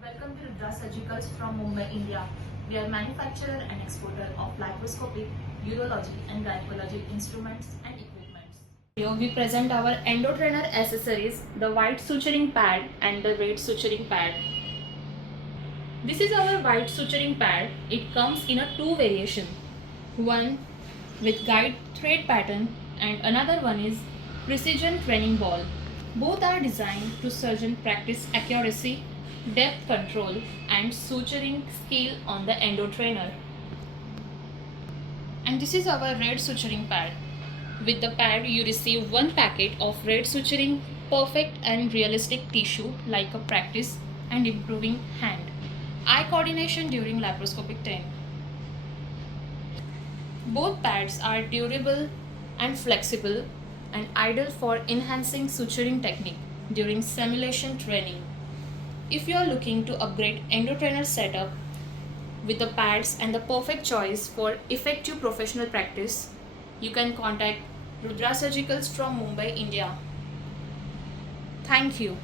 Welcome to RUDRA Surgicals from Mumbai, India. We are manufacturer and exporter of laparoscopic, urology and gynecology instruments and equipments. Here we present our Endotrainer accessories, the white suturing pad and the red suturing pad. This is our white suturing pad. It comes in a two variation. One with guide thread pattern and another one is precision training ball. Both are designed to surgeon practice accuracy, depth control and suturing skill on the Endotrainer. And this is our red suturing pad. With the pad you receive one packet of red suturing, perfect and realistic tissue like a practice and improving hand. Eye coordination during laparoscopic time. Both pads are durable and flexible and ideal for enhancing suturing technique during simulation training. If you are looking to upgrade Endotrainer setup with the pads and the perfect choice for effective professional practice, you can contact RUDRA Surgicals from Mumbai, India. Thank you.